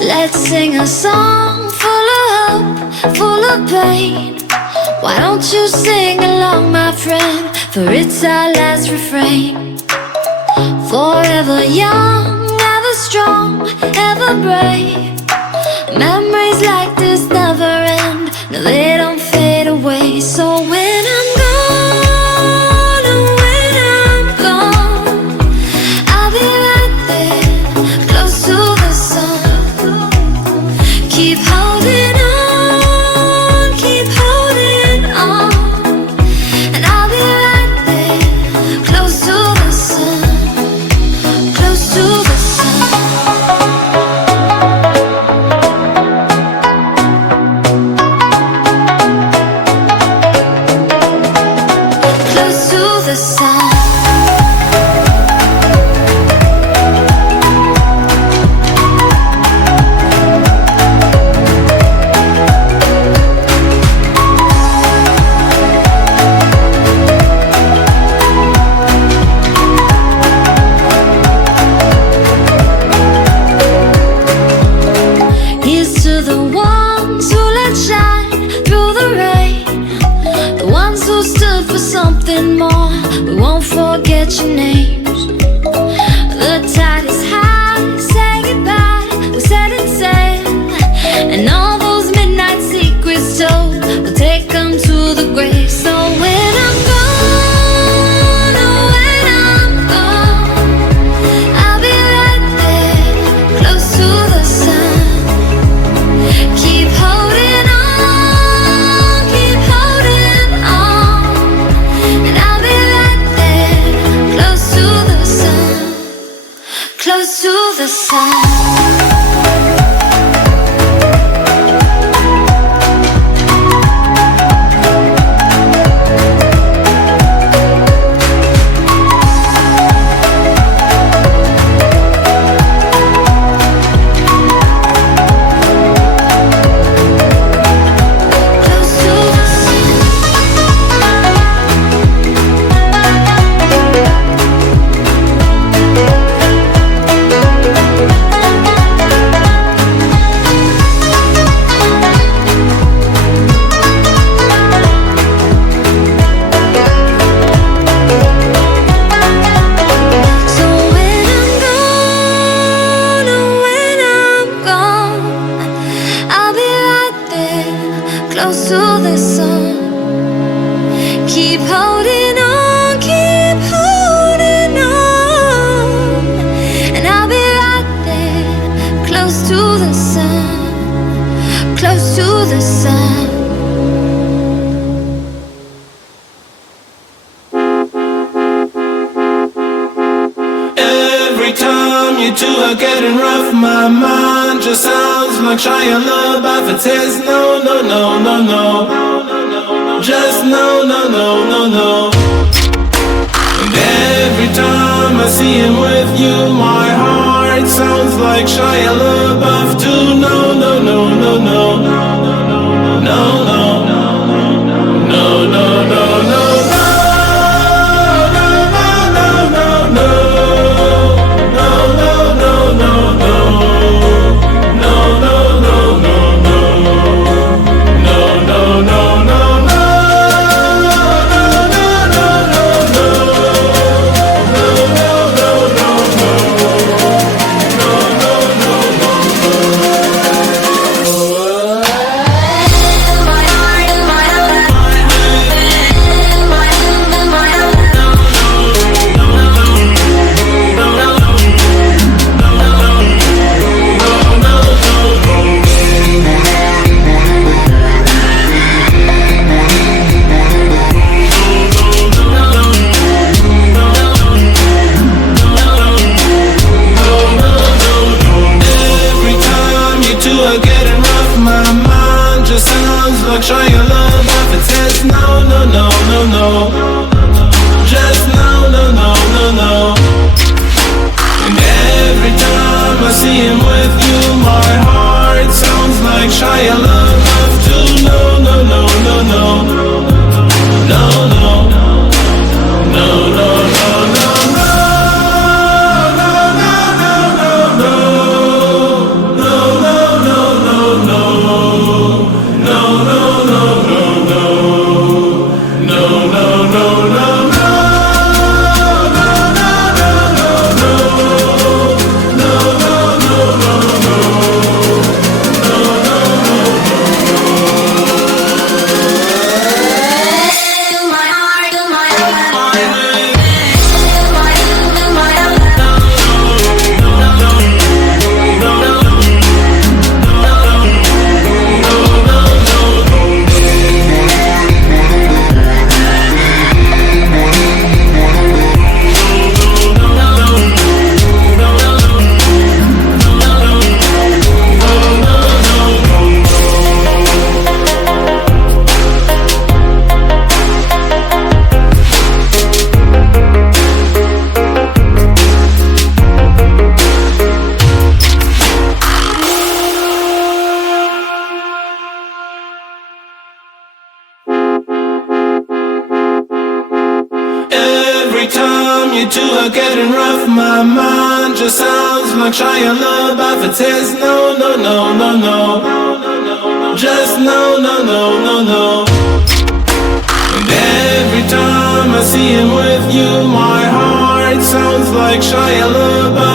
Let's sing a song full of hope, full of pain. Why don't you sing along, my friend? For it's our last refrain. Forever young, ever strong, ever brave. Memories like this never end. No, they don't fade away. So when I'm gone, oh, when I'm gone, I'll be right there, close to the sun. Keep holding on, keep holding on, and I'll be right there, close to the sun, close to the sun. Close to the sun. Here's to the ones who let shine through the rain, the ones who stood for something more. We won't forget your names. The tide is high, say goodbye, we set it sail, and all those midnight secrets told, we'll take them to the grave. So when I'm gone, oh, when I'm gone, I'll be right there, close to the sun. Keep holding on, keep holding on, and I'll be right there, close to the sun, close to the sun. So when I'm gone, oh, when I'm gone, I'll be right there, close to the sun. Keep holding on, keep holding on, and I'll be right there, close to the sun, close to the sun. Every time you two are getting rough, my mind just sounds like Shia LaBeouf. It says no, no, no, no, no, just no, no, no, no, no. And every time I see him with you, my heart sounds like Shia LaBeouf too. No, no, no, no, no, no, no, no, no, no, no, no. Like Shia LaBeouf, it says no, no, no, no, no, just no, no, no, no, no. And every time I see him with you, my heart sounds like Shia LaBeouf too. No, no, no, no, no, no, no, no, no, no, no, no, no, no, no, no, no, no. you two are getting rough. My mind just sounds like Shia LaBeouf. It says no, no, no, no, no. Just no, no, no, no, no. And every time I see him with you, my heart sounds like Shia LaBeouf.